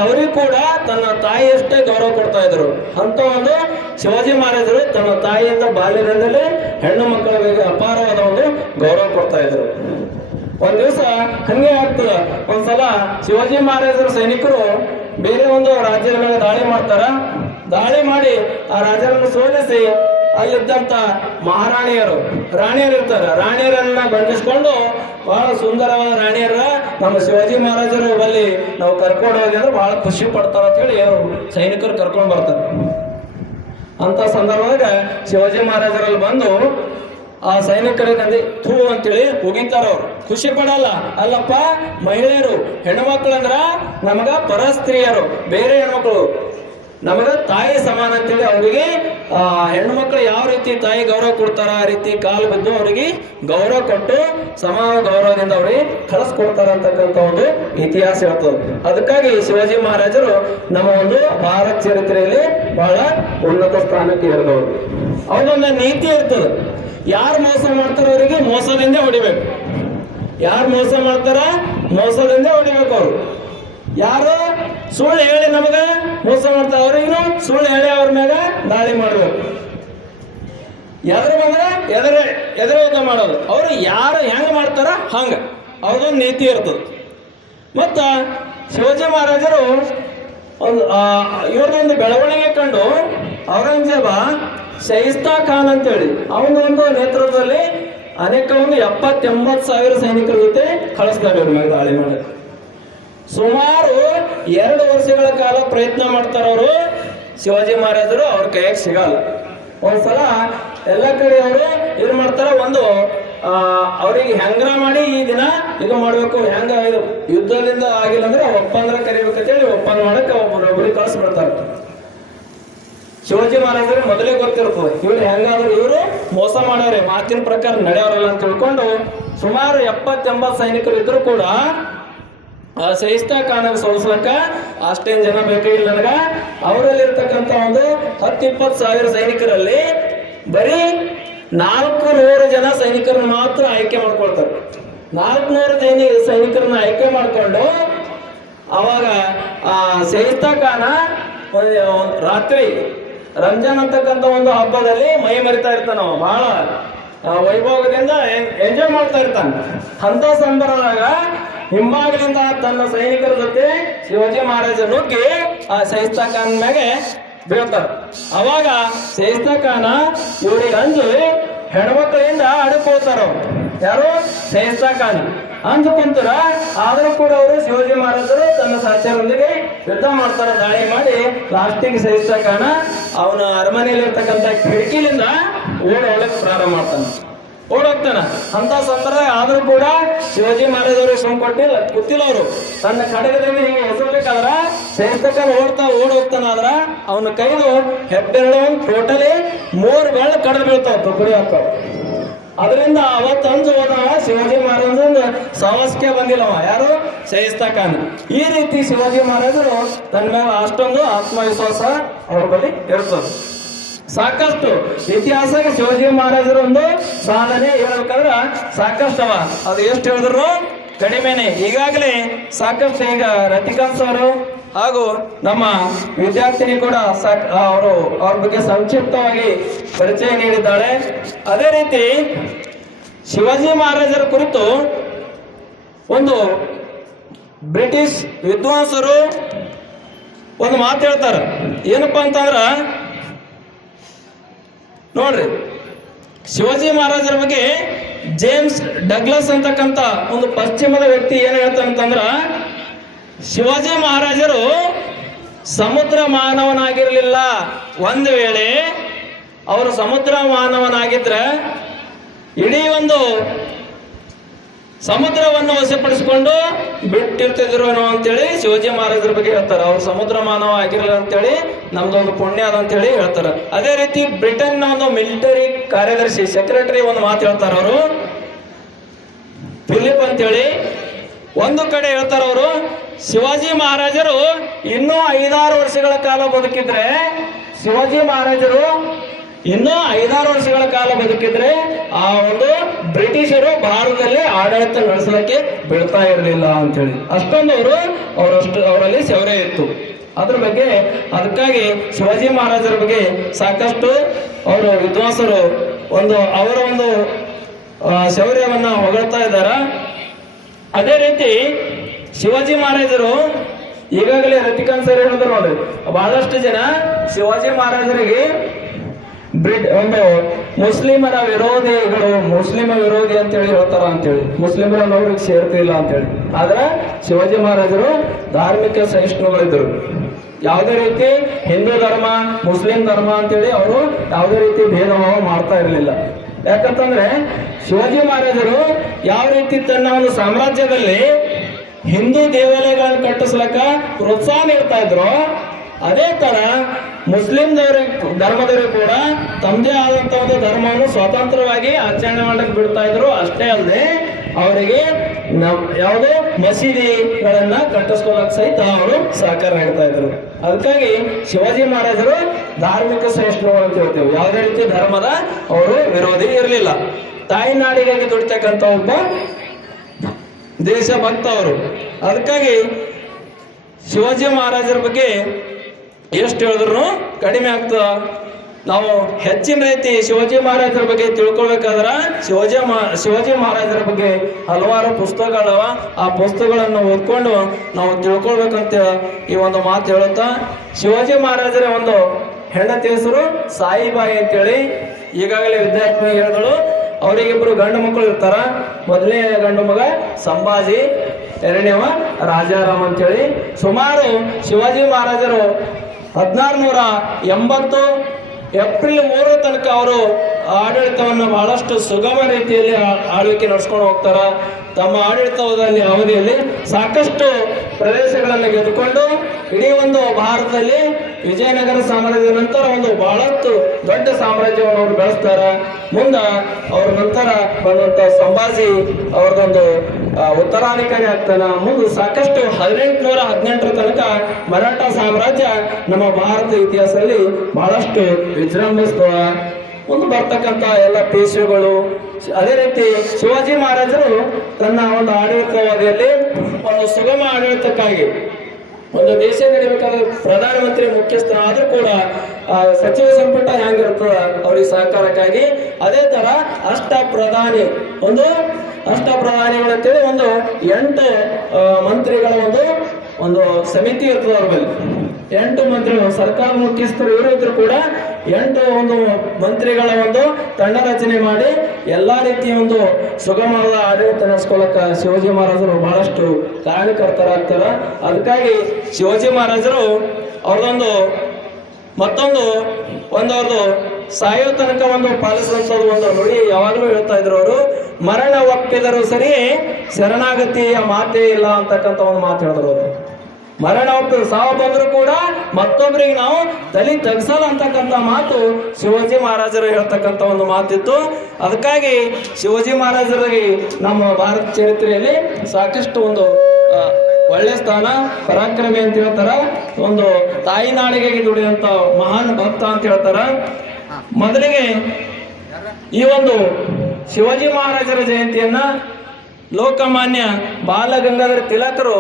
ಅವ್ರಿಗೂ ಕೂಡ ತನ್ನ ತಾಯಿಯಷ್ಟೇ ಗೌರವ ಕೊಡ್ತಾ ಇದ್ರು. ಅಂತ ಒಂದು ಶಿವಾಜಿ ಮಹಾರಾಜರು ತನ್ನ ತಾಯಿಯಿಂದ ಬಾಲ್ಯದಿಂದಲೇ ಹೆಣ್ಣು ಮಕ್ಕಳಿಗೆ ಅಪಾರವಾದ ಒಂದು ಗೌರವ ಕೊಡ್ತಾ ಇದ್ರು. ಒಂದ್ ದಿವಸ ಹಂಗೆ ಆಗ್ತದ. ಒಂದ್ಸಲ ಶಿವಾಜಿ ಮಹಾರಾಜರ ಸೈನಿಕರು ಬೇರೆ ಒಂದು ರಾಜ್ಯದ ಮೇಲೆ ದಾಳಿ ಮಾಡ್ತಾರ. ದಾಳಿ ಮಾಡಿ ಆ ರಾಜರನ್ನು ಸೋಲಿಸಿ ಅಲ್ಲಿದ್ದಂತ ಮಹಾರಾಣಿಯರು ರಾಣಿಯರು ಇರ್ತಾರೆ, ರಾಣಿಯರನ್ನ ಬಂಧಿಸ್ಕೊಂಡು ಬಹಳ ಸುಂದರವಾದ ರಾಣಿಯರ ನಮ್ಮ ಶಿವಾಜಿ ಮಹಾರಾಜರು ಬಲ್ಲಿ ನಾವು ಕರ್ಕೊಂಡು ಹೋಗಿ ಅಂದ್ರೆ ಬಹಳ ಖುಷಿ ಪಡ್ತಾರ ಅಂತ ಹೇಳಿ ಅವರು ಸೈನಿಕರು ಕರ್ಕೊಂಡು ಬರ್ತಾರೆ. ಅಂತ ಸಂದರ್ಭದಾಗ ಶಿವಾಜಿ ಮಹಾರಾಜರಲ್ಲಿ ಬಂದು ಆ ಸೈನಿಕರಿಗೆ ಥೂ ಅಂತೇಳಿ ಹೋಗಿತಾರ. ಅವ್ರು ಖುಷಿ ಪಡಲ್ಲ. ಅಲ್ಲಪ್ಪ, ಮಹಿಳೆಯರು ಹೆಣ್ಮಕ್ಳಂದ್ರ ನಮಗ ಪರಸ್ತ್ರೀಯರು, ಬೇರೆ ಹೆಣ್ಮಕ್ಳು ನಮಗ ತಾಯಿ ಸಮಾನ ಅಂತೇಳಿ ಅವರಿಗೆ ಹೆಣ್ಮಕ್ಳು ಯಾವ ರೀತಿ ತಾಯಿ ಗೌರವ ಕೊಡ್ತಾರ ಆ ರೀತಿ ಕಾಲು ಬಿದ್ದು ಅವರಿಗೆ ಗೌರವ ಕೊಟ್ಟು ಸಮಾನ ಗೌರವದಿಂದ ಅವ್ರಿಗೆ ಕಳಿಸ್ಕೊಡ್ತಾರ ಅಂತಕ್ಕಂಥ ಒಂದು ಇತಿಹಾಸ ಹೇಳ್ತದೆ. ಅದಕ್ಕಾಗಿ ಶಿವಾಜಿ ಮಹಾರಾಜರು ನಮ್ಮ ಒಂದು ಭಾರತ ಚರಿತ್ರೆಯಲ್ಲಿ ಬಹಳ ಉನ್ನತ ಸ್ಥಾನಕ್ಕೆ ಇರಿದವರು. ಅವ್ರದೊಂದು ನೀತಿ ಇರ್ತದೆ, ಯಾರು ಮೋಸ ಮಾಡ್ತಾರ ಅವರಿಗೆ ಮೋಸದಿಂದ ಹೊಡಿಬೇಕು. ಯಾರು ಮೋಸ ಮಾಡ್ತಾರ ಮೋಸದಿಂದ ಹೊಡಿಬೇಕು. ಅವರು ಯಾರು ಸುಳ್ಳು ಹೇಳಿ ನಮಗ ಮೋಸ ಮಾಡ್ತಾರ ಅವ್ರಿಗೂ ಸುಳ್ಳು ಹೇಳಿ ಅವ್ರ ಮ್ಯಾಗ ದಾಳಿ ಮಾಡ್ಬೇಕು. ಎದುರು ಬಂದ್ರೆ ಎದುರು ಯುದ್ಧ ಮಾಡೋದು. ಅವ್ರು ಯಾರು ಹೆಂಗ್ ಮಾಡ್ತಾರ ಹಂಗ ಅವ್ರದೊಂದು ನೀತಿ ಇರ್ತದೆ. ಮತ್ತ ಶಿವಾಜಿ ಮಹಾರಾಜರು ಒಂದು ಇವ್ರದೊಂದು ಬೆಳವಣಿಗೆ ಕಂಡು ಔರಂಗಜೇಬ ಶೈಸ್ತಾ ಖಾನ್ ಅಂತೇಳಿ ಅವನೊಂದು ನೇತೃತ್ವದಲ್ಲಿ ಅನೇಕ ಒಂದು 70-80 ಸಾವಿರ ಸೈನಿಕರ ಜೊತೆ ಕಳಿಸ್ತಾರೆ ಇವ್ರ ಮ್ಯಾಗ ದಾಳಿ ಮಾಡಕ್ಕೆ. ಸುಮಾರು 2 ವರ್ಷಗಳ ಕಾಲ ಪ್ರಯತ್ನ ಮಾಡ್ತಾರ ಅವರು. ಶಿವಾಜಿ ಮಹಾರಾಜರು ಅವ್ರ ಕೈಯಾಗ ಸಿಗಲ್ಲ. ಒಂದ್ಸಲ ಎಲ್ಲ ಕಡೆ ಅವರು ಏನ್ ಮಾಡ್ತಾರ, ಒಂದು ಅವ್ರಿಗೆ ಹೆಂಗ್ರ ಮಾಡಿ ಈ ದಿನ ಇದು ಮಾಡ್ಬೇಕು, ಹೆಂಗ ಯುದ್ಧದಿಂದ ಆಗಿಲ್ಲ ಅಂದ್ರೆ ಒಪ್ಪಂದ್ರ ಕರಿಬೇಕಂತೇಳಿ ಒಪ್ಪಂದ ಮಾಡಕ್ಕೆ ಒಬ್ಬರಿಗೆ ಕಳಿಸ್ಬಿಡ್ತಾರೆ. ಶಿವಾಜಿ ಮಹಾರಾಜರಿಗೆ ಮೊದಲೇ ಗೊತ್ತಿರ್ತದೆ ಇವ್ರು ಹೆಂಗಾದ್ರು ಇವರು ಮೋಸ ಮಾಡೋರೆ, ಮಾತಿನ ಪ್ರಕಾರ ನಡೆಯೋರಲ್ಲ ಅಂತ ತಿಳ್ಕೊಂಡು ಸುಮಾರು 70-80 ಸೈನಿಕರು ಇದ್ರು ಕೂಡ ಆ ಶೈಸ್ತಾ ಖಾನಾಗ ಸೋಲಿಸ್ಲಕ್ಕ ಅಷ್ಟೇನ್ ಜನ ಬೇಕಾಗಿಲ್ಲ ನನಗ. ಅವರಲ್ಲಿರ್ತಕ್ಕಂಥ ಒಂದು 10-20 ಸಾವಿರ ಸೈನಿಕರಲ್ಲಿ ಬರೀ 400 ಜನ ಸೈನಿಕರನ್ನ ಮಾತ್ರ ಆಯ್ಕೆ ಮಾಡ್ಕೊಳ್ತಾರೆ. 400 ಸೈನಿಕರನ್ನ ಆಯ್ಕೆ ಮಾಡ್ಕೊಂಡು ಅವಾಗ ಆ ಶೈಸ್ತಾ ಖಾನ ರಾತ್ರಿ ರಂಜಾನ್ ಅಂತಕ್ಕಂಥ ಒಂದು ಹಬ್ಬದಲ್ಲಿ ಮೈ ಮರಿತಾ ಇರ್ತಾನ. ಬಹಳ ವೈಭೋಗದಿಂದ ಎಂಜಾಯ್ ಮಾಡ್ತಾ ಇರ್ತಾನೆ. ಅಂತ ಸಂದರ್ಭದಾಗ ಹಿಂಭಾಗದಿಂದ ತನ್ನ ಸೈನಿಕರ ಜೊತೆ ಶಿವಾಜಿ ಮಹಾರಾಜ ನುಗ್ಗಿ ಆ ಶೈಸ್ತಾ ಖಾನ್ ಮ್ಯಾಗೆ ಬೀಳ್ತಾರ. ಅವಾಗ ಶೈಸ್ತಾ ಖಾನ ಇವ್ರಿಗೆ ಅಂಜು ಹೆಣ್ಮಕ್ಳಿಂದ ಅಡ್ಕೊಳ್ತಾರ. ಯಾರು? ಶೈಸ್ತಾ ಖಾನ್ ಅಂದು ಕುಂತರ. ಆದ್ರೂ ಕೂಡ ಅವರು ಶಿವಾಜಿ ಮಹಾರಾಜರು ತನ್ನ ಸಹಚರರೊಂದಿಗೆ ಯುದ್ಧ ಮಾಡ್ತಾರ. ದಾಳಿ ಮಾಡಿ ಲಾಸ್ಟಿಗೆ ಶೈಸ್ತಾ ಖಾನ ಅವನ ಅರಮನೆಯಲ್ಲಿ ಇರ್ತಕ್ಕಂಥ ಕಿಟಕಿಲಿಂದ ಓಡೋಳಕ್ಕೆ ಪ್ರಾರಂಭ ಮಾಡ್ತಾನೆ, ಓಡೋಗ್ತಾನ. ಅಂತ ಸಂದರ್ಭ ಆದ್ರೂ ಕೂಡ ಶಿವಾಜಿ ಮಹಾರಾಜವ್ರಿಗೆ ಸುಮ್ ಕೊಟ್ಟಿಲ್ಲ, ಗೊತ್ತಿಲ್ಲ. ಅವರು ತನ್ನ ಖಡ್ಗದಿಂದ ಹಿಂಗೆ ಎಸರ್ಬೇಕಾದ್ರ ಶೈಸ್ತಾ ಖಾನ್ ಓಡೋಗ್ತಾನ. ಆದ್ರ ಅವನ ಕೈದು ಹೆಬ್ಬೆರಳು ಟೋಟಲಿ 3 ಬೆರಳು ಕಡ್ದು ಬೀಳ್ತಾವ, ತುಕಡಿ ಹಾಕ್ತಾವ. ಅದರಿಂದ ಅವತ್ತು ಅಂಜು ಹೋದವ ಶಿವಾಜಿ ಮಹಾರಾಜಂದು ಸಾವಸ್ಕೆ ಬಂದಿಲ್ಲವ. ಯಾರು? ಶೈಸ್ತಾ ಖಾನ್. ಈ ರೀತಿ ಶಿವಾಜಿ ಮಹಾರಾಜರು ತನ್ನ ಮೇಲೆ ಅಷ್ಟೊಂದು ಆತ್ಮವಿಶ್ವಾಸ ಅವ್ರ ಬಳಿ ಇರ್ತದೆ. ಸಾಕಷ್ಟು ಇತಿಹಾಸಕ್ಕೆ ಶಿವಾಜಿ ಮಹಾರಾಜರ ಒಂದು ಸಾಧನೆ ಹೇಳ್ಬೇಕಂದ್ರ ಸಾಕಷ್ಟವ. ಅದು ಎಷ್ಟು ಹೇಳಿದ್ರು ಕಡಿಮೆನೆ. ಈಗಾಗಲೇ ಸಾಕಷ್ಟು ಈಗ ರತಿಕಾಂತ್ ಅವರು ಹಾಗೂ ನಮ್ಮ ವಿದ್ಯಾರ್ಥಿನಿ ಕೂಡ ಅವ್ರ ಬಗ್ಗೆ ಸಂಕ್ಷಿಪ್ತವಾಗಿ ಪರಿಚಯ ನೀಡಿದ್ದಾಳೆ. ಅದೇ ರೀತಿ ಶಿವಾಜಿ ಮಹಾರಾಜರ ಕುರಿತು ಒಂದು ಬ್ರಿಟಿಷ್ ವಿದ್ವಾಂಸರು ಒಂದು ಮಾತು ಹೇಳ್ತಾರೆ. ಏನಪ್ಪಾ ಅಂತಂದ್ರ ನೋಡ್ರಿ, ಶಿವಾಜಿ ಮಹಾರಾಜರ ಬಗ್ಗೆ ಜೇಮ್ಸ್ ಡಗ್ಲಸ್ ಅಂತಕ್ಕಂಥ ಒಂದು ಪಶ್ಚಿಮದ ವ್ಯಕ್ತಿ ಏನ್ ಹೇಳ್ತಾನಂತಂದ್ರ, ಶಿವಾಜಿ ಮಹಾರಾಜರು ಸಮುದ್ರ ಮಾನವನಾಗಿರ್ಲಿಲ್ಲ. ಒಂದು ವೇಳೆ ಅವರು ಸಮುದ್ರ ಮಾನವನಾಗಿದ್ರೆ ಇಡೀ ಒಂದು ಸಮುದ್ರವನ್ನು ವಶಪಡಿಸಿಕೊಂಡು ಬಿಟ್ಟಿರ್ತಿದ್ರು ಅಂತೇಳಿ ಶಿವಾಜಿ ಮಹಾರಾಜರ ಬಗ್ಗೆ ಹೇಳ್ತಾರೆ. ಅವ್ರು ಸಮುದ್ರ ಮಾನವ ಆಗಿರಲಿಲ್ಲ ಅಂತೇಳಿ ನಮ್ದೊಂದು ಪುಣ್ಯ ಅದ ಅಂತೇಳಿ ಹೇಳ್ತಾರೆ. ಅದೇ ರೀತಿ ಬ್ರಿಟನ್ನ ಒಂದು ಮಿಲಿಟರಿ ಕಾರ್ಯದರ್ಶಿ ಸೆಕ್ರೆಟರಿ ಒಂದು ಮಾತು ಹೇಳ್ತಾರೆ. ಅವರು ಫಿಲಿಪ್ ಅಂತೇಳಿ ಒಂದು ಕಡೆ ಹೇಳ್ತಾರ. ಅವರು ಶಿವಾಜಿ ಮಹಾರಾಜರು ಇನ್ನೂ 5-6 ವರ್ಷಗಳ ಕಾಲ ಬದುಕಿದ್ರೆ, ಶಿವಾಜಿ ಮಹಾರಾಜರು ಇನ್ನೂ 5-6 ವರ್ಷಗಳ ಕಾಲ ಬದುಕಿದ್ರೆ ಆ ಒಂದು ಬ್ರಿಟಿಷರು ಭಾರತದಲ್ಲಿ ಆಡಳಿತ ನಡೆಸಲಿಕ್ಕೆ ಬಿಡ್ತಾ ಇರಲಿಲ್ಲ ಅಂತೇಳಿ. ಅಷ್ಟೊಂದು ಅವರಲ್ಲಿ ಶೌರ್ಯ ಇತ್ತು. ಅದ್ರ ಬಗ್ಗೆ ಅದಕ್ಕಾಗಿ ಶಿವಾಜಿ ಮಹಾರಾಜರ ಬಗ್ಗೆ ಸಾಕಷ್ಟು ಅವರು ವಿದ್ವಾಂಸರು ಅವರ ಒಂದು ಶೌರ್ಯವನ್ನ ಹೊಗಳ್ತಾ ಇದ್ದಾರೆ. ಅದೇ ರೀತಿ ಶಿವಾಜಿ ಮಹಾರಾಜರು ಈಗಾಗಲೇ ರತಿಕಾಂತ್ ಸರ್ ಹೇಳಿದ್ರು ನೋಡ್ರಿ, ಬಹಳಷ್ಟು ಜನ ಶಿವಾಜಿ ಮಹಾರಾಜರಿಗೆ ಒಂದು ಮುಸ್ಲಿಮರ ವಿರೋಧಿಗಳು, ಮುಸ್ಲಿಮ ವಿರೋಧಿ ಅಂತೇಳಿ ಹೇಳ್ತಾರ ಅಂತೇಳಿ, ಮುಸ್ಲಿಮರನ್ನ ಅವ್ರಿಗೆ ಸೇರ್ತಿಲ್ಲ ಅಂತೇಳಿ. ಆದ್ರೆ ಶಿವಾಜಿ ಮಹಾರಾಜರು ಧಾರ್ಮಿಕ ಸಹಿಷ್ಣುಗಳಿದ್ರು. ಯಾವುದೇ ರೀತಿ ಹಿಂದೂ ಧರ್ಮ ಮುಸ್ಲಿಂ ಧರ್ಮ ಅಂತೇಳಿ ಅವರು ಯಾವುದೇ ರೀತಿ ಭೇದ ಭಾವ ಮಾಡ್ತಾ ಇರಲಿಲ್ಲ. ಯಾಕಂತಂದ್ರೆ ಶಿವಾಜಿ ಮಹಾರಾಜರು ಯಾವ ರೀತಿ ತನ್ನ ಒಂದು ಸಾಮ್ರಾಜ್ಯದಲ್ಲಿ ಹಿಂದೂ ದೇವಾಲಯಗಳನ್ನು ಕಟ್ಟಿಸ್ಲಕ್ಕ ಪ್ರೋತ್ಸಾಹ ನೀಡ್ತಾ ಇದ್ರು, ಅದೇ ತರ ಮುಸ್ಲಿಂ ಧರ್ಮದವರು ಕೂಡ ತಮ್ಮದೇ ಆದಂತ ಒಂದು ಧರ್ಮವನ್ನು ಸ್ವತಂತ್ರವಾಗಿ ಆಚರಣೆ ಮಾಡಕ್ ಬಿಡ್ತಾ ಇದ್ರು. ಅಷ್ಟೇ ಅಲ್ಲದೆ ಅವರಿಗೆ ಯಾವುದೇ ಮಸೀದಿಗಳನ್ನ ಕಟ್ಟಿಸ್ಕೊಳ್ಳಕ್ ಸಹಿತ ಅವರು ಸಹಕಾರ ನೀಡ್ತಾ ಇದ್ರು. ಅದಕ್ಕಾಗಿ ಶಿವಾಜಿ ಮಹಾರಾಜರು ಧಾರ್ಮಿಕ ಸಹಿಷ್ಣುಗಳು ಅಂತ ಹೇಳ್ತೇವೆ. ಯಾವುದೇ ರೀತಿ ಧರ್ಮದ ಅವರು ವಿರೋಧಿ ಇರಲಿಲ್ಲ. ತಾಯಿನಾಡಿಗಾಗಿ ದುಡಿತಕ್ಕಂಥ ಒಬ್ಬ ದೇಶಭಕ್ತ ಅವರು. ಅದಕ್ಕಾಗಿ ಶಿವಾಜಿ ಮಹಾರಾಜರ ಬಗ್ಗೆ ಎಷ್ಟು ಹೇಳಿದ್ರು ಕಡಿಮೆ ಆಗ್ತದ. ನಾವು ಹೆಚ್ಚಿನ ರೀತಿ ಶಿವಾಜಿ ಮಹಾರಾಜರ ಬಗ್ಗೆ ತಿಳ್ಕೊಳ್ಬೇಕಾದ್ರ ಶಿವಾಜಿ ಮಹಾರಾಜರ ಬಗ್ಗೆ ಹಲವಾರು ಪುಸ್ತಕಗಳವ. ಆ ಪುಸ್ತಕಗಳನ್ನು ಓದ್ಕೊಂಡು ನಾವು ತಿಳ್ಕೊಳ್ಬೇಕಂತ ಈ ಒಂದು ಮಾತು ಹೇಳುತ್ತಾ, ಶಿವಾಜಿ ಮಹಾರಾಜರ ಒಂದು ಹೆಂಡತಿ ಹೆಸರು ಸಾಯಿಬಾಯಿ ಅಂತೇಳಿ ಈಗಾಗಲೇ ವಿದ್ಯಾರ್ಥಿ ಹೇಳಿದಳು. ಅವರಿಗಿಬ್ರು ಗಂಡು ಮಕ್ಕಳು ಇರ್ತಾರ. ಮೊದಲನೇ ಗಂಡು ಮಗ ಸಂಭಾಜಿ, ಎರಡನೇವ ರಾಜಾರಾಮ್ ಅಂತೇಳಿ. ಸುಮಾರು ಶಿವಾಜಿ ಮಹಾರಾಜರು 1680 ಏಪ್ರಿಲ್ 3 ತನಕ ಅವರು ಆಡಳಿತವನ್ನು ಬಹಳಷ್ಟು ಸುಗಮ ರೀತಿಯಲ್ಲಿ ಆಳ್ವಿಕೆ ನಡೆಸ್ಕೊಂಡು ಹೋಗ್ತಾರ. ತಮ್ಮ ಆಡಳಿತದಲ್ಲಿ ಅವಧಿಯಲ್ಲಿ ಸಾಕಷ್ಟು ಪ್ರದೇಶಗಳನ್ನು ಗೆದ್ದುಕೊಂಡು ಇಡೀ ಒಂದು ಭಾರತದಲ್ಲಿ ವಿಜಯನಗರ ಸಾಮ್ರಾಜ್ಯದ ನಂತರ ಒಂದು ಬಹಳಷ್ಟು ದೊಡ್ಡ ಸಾಮ್ರಾಜ್ಯವನ್ನು ಅವರು ಬೆಳೆಸ್ತಾರ. ಮುಂದೆ ಅವ್ರ ನಂತರ ಬಂದಂತ ಸಂಭಾಜಿ ಅವ್ರದೊಂದು ಉತ್ತರಾಧಿಕಾರಿ ಆಗ್ತಾನ. ಮುಂದೆ ಸಾಕಷ್ಟು 1818 ತನಕ ಮರಾಠ ಸಾಮ್ರಾಜ್ಯ ನಮ್ಮ ಭಾರತ ಇತಿಹಾಸದಲ್ಲಿ ಬಹಳಷ್ಟು ವಿಜೃಂಭಿಸ್ತವ. ಮುಂದೆ ಬರ್ತಕ್ಕಂಥ ಎಲ್ಲ ಪೇಶ್ವೆಗಳು. ಅದೇ ರೀತಿ ಶಿವಾಜಿ ಮಹಾರಾಜರು ತನ್ನ ಒಂದು ಆಡಳಿತವಾದಿಯಲ್ಲಿ ಒಂದು ಸುಗಮ ಆಡಳಿತಕ್ಕಾಗಿ ಒಂದು ದೇಶ ನಡೀಬೇಕಾದ್ರೆ ಪ್ರಧಾನಮಂತ್ರಿ ಮುಖ್ಯಸ್ಥ ಆದ್ರೂ ಕೂಡ ಸಚಿವ ಸಂಪುಟ ಹೆಂಗಿರ್ತದ ಅವ್ರಿಗೆ ಸಹಕಾರಕ್ಕಾಗಿ, ಅದೇ ತರ ಅಷ್ಟಪ್ರಧಾನಿಗಳಂತೇಳಿ ಒಂದು 8 ಮಂತ್ರಿಗಳ ಒಂದು ಸಮಿತಿ ಇರ್ತದೆ. ಅವ್ರ ಬಳಿ 8 ಮಂತ್ರಿಗಳು, ಸರ್ಕಾರ ಮುಖ್ಯಸ್ಥರು ಇವರು ಇದ್ರು ಕೂಡ 8 ಒಂದು ಮಂತ್ರಿಗಳ ಒಂದು ತಂಡ ರಚನೆ ಮಾಡಿ ಎಲ್ಲಾ ರೀತಿಯ ಒಂದು ಸುಗಮವಾದ ಆಡಳಿತ ನಡೆಸ್ಕೊಳ್ಳಕ ಶಿವಾಜಿ ಮಹಾರಾಜರು ಬಹಳಷ್ಟು ಕಾರಣಕರ್ತರಾಗ್ತಾರ. ಅದಕ್ಕಾಗಿ ಶಿವಾಜಿ ಮಹಾರಾಜರು ಅವ್ರದೊಂದು ಅವ್ರದ್ದು ಸಾಯೋ ತನಕ ಒಂದು ಪಾಲಿಸುವಂಥದ್ದು ಒಂದು ನುಡಿ ಯಾವಾಗಲೂ ಹೇಳ್ತಾ ಇದ್ರು ಅವರು. ಮರಣ ಒಪ್ಪಿದರೂ ಸರಿ ಶರಣಾಗತಿಯ ಮಾತೇ ಇಲ್ಲ ಅಂತಕ್ಕಂಥ ಒಂದು ಮಾತು ಹೇಳಿದ್ರು ಅವರು. ಮರಣ ಒಪ್ಪಿದ್ರು, ಸಾವು ಬಂದ್ರು ಕೂಡ ಮತ್ತೊಬ್ಬರಿಗೆ ನಾವು ತಲೆ ತಗ್ಸಲ್ಲ ಅಂತಕ್ಕಂಥ ಮಾತು ಶಿವಾಜಿ ಮಹಾರಾಜರು ಹೇಳ್ತಕ್ಕಂಥ ಒಂದು ಮಾತಿತ್ತು. ಅದಕ್ಕಾಗಿ ಶಿವಾಜಿ ಮಹಾರಾಜರಿಗೆ ನಮ್ಮ ಭಾರತ ಚರಿತ್ರೆಯಲ್ಲಿ ಸಾಕಷ್ಟು ಒಂದು ಒಳ್ಳೆ ಸ್ಥಾನ, ಪರಾಕ್ರಮಿ ಅಂತ ಹೇಳ್ತಾರ. ಒಂದು ತಾಯಿ ನಾಡಿಗಾಗಿ ದುಡಿದಂತ ಮಹಾನ್ ಭಕ್ತ ಅಂತ ಹೇಳ್ತಾರ. ಮೊದಲಿಗೆ ಈ ಒಂದು ಶಿವಾಜಿ ಮಹಾರಾಜರ ಜಯಂತಿಯನ್ನ ಲೋಕಮಾನ್ಯ ಬಾಲಗಂಗಾಧರ ತಿಲಕರು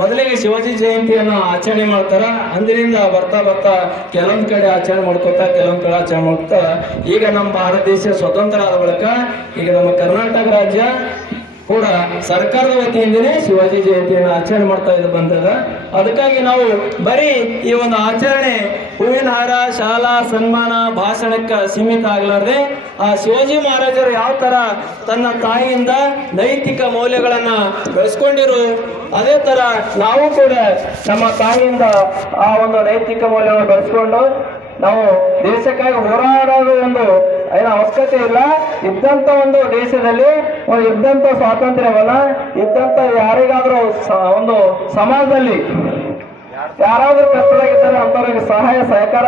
ಮೊದಲಿಗೆ ಶಿವಾಜಿ ಜಯಂತಿಯನ್ನು ಆಚರಣೆ ಮಾಡ್ತಾರ. ಅಂದಿನಿಂದ ಬರ್ತಾ ಕೆಲವೊಂದ್ ಕಡೆ ಆಚರಣೆ ಮಾಡ್ಕೋತಾ ಕೆಲವೊಂದ್ ಕಡೆ ಆಚರಣೆ ಮಾಡ್ತಾ ಈಗ ನಮ್ಮ ಭಾರತ ದೇಶ ಸ್ವತಂತ್ರ ಆದ ಬಳಿಕ ಈಗ ನಮ್ಮ ಕರ್ನಾಟಕ ರಾಜ್ಯ ಕೂಡ ಸರ್ಕಾರದ ವತಿಯಿಂದನೇ ಶಿವಾಜಿ ಜಯಂತಿಯನ್ನು ಆಚರಣೆ ಮಾಡ್ತಾ ಬಂದದ. ಅದಕ್ಕಾಗಿ ನಾವು ಬರೀ ಈ ಒಂದು ಆಚರಣೆ ಹೂವಿನ ಹಾರ, ಶಾಲಾ ಸನ್ಮಾನ, ಭಾಷಣಕ್ಕೆ ಸೀಮಿತ ಆಗಲಾರ್ದೆ ಆ ಶಿವಾಜಿ ಮಹಾರಾಜರು ಯಾವ ತರ ತನ್ನ ತಾಯಿಯಿಂದ ನೈತಿಕ ಮೌಲ್ಯಗಳನ್ನ ಬೆಳೆಸ್ಕೊಂಡಿರು, ಅದೇ ತರ ನಾವು ಕೂಡ ನಮ್ಮ ತಾಯಿಯಿಂದ ಆ ಒಂದು ನೈತಿಕ ಮೌಲ್ಯವನ್ನು ಬೆಳೆಸ್ಕೊಂಡು ನಾವು ದೇಶಕ್ಕಾಗಿ ಹೋರಾಡೋದು ಒಂದು ಏನೋ ಅವಶ್ಯಕತೆ ಇಲ್ಲ. ಇದ್ದಂತ ಒಂದು ದೇಶದಲ್ಲಿ ಇದ್ದಂತ ಸ್ವಾತಂತ್ರ್ಯವನ್ನ ಇದ್ದಂತ ಯಾರಿಗಾದ್ರೂ ಒಂದು ಸಮಾಜದಲ್ಲಿ ಯಾರಾದ್ರೂ ಕಷ್ಟದಾಗಿದ್ದಾರೆ ಅಂತವ್ರಿಗೆ ಸಹಾಯ ಸಹಕಾರ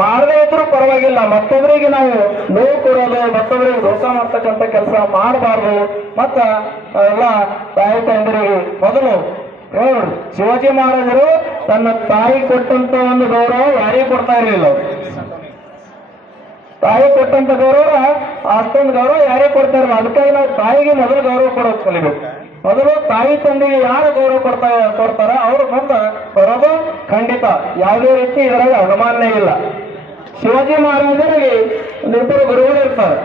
ಮಾಡದೇ ಇದ್ರೂ ಪರವಾಗಿಲ್ಲ. ಮತ್ತೊಬ್ಬರಿಗೆ ನಾವು ನೋವು ಕೊಡೋದು, ಮತ್ತೊಬ್ಬರಿಗೆ ದೋಷ ಮಾಡ್ತಕ್ಕಂಥ ಕೆಲಸ ಮಾಡಬಾರ್ದು. ಮತ್ತ ಎಲ್ಲ ತಾಯಿ ತಂದರಿಗೆ ಮೊದಲು ಶಿವಾಜಿ ಮಹಾರಾಜರು ತನ್ನ ತಾಯಿ ಕೊಟ್ಟಂತ ಒಂದು ಗೌರವ ಯಾರಿಗೂ ಕೊಡ್ತಾ ಇರಲಿಲ್ಲ. ತಾಯಿ ಕೊಟ್ಟಂತ ಗೌರವ ಅಷ್ಟೊಂದು ಗೌರವ ಯಾರಿಗೂ ಕೊಡ್ತಾ ಇರಲಿಲ್ಲ. ಅದಕ್ಕಾಗಿ ನಾವು ತಾಯಿಗೆ ಮೊದಲು ಗೌರವ ಕೊಡೋದು ಕಲಿಬೇಕು. ಮೊದಲು ತಾಯಿ ತಂದೆಗೆ ಯಾರು ಗೌರವ ಕೊಡ್ತಾರ ಅವ್ರ ಮುಂದೆ ಬರೋದು ಖಂಡಿತ, ಯಾವುದೇ ರೀತಿ ಇದರಾಗ ಅನುಮಾನನೇ ಇಲ್ಲ. ಶಿವಾಜಿ ಮಹಾರಾಜರಿಗೆ ಒಂದಿಬ್ಬರು ಗುರುಗಳು ಇರ್ತಾರೆ,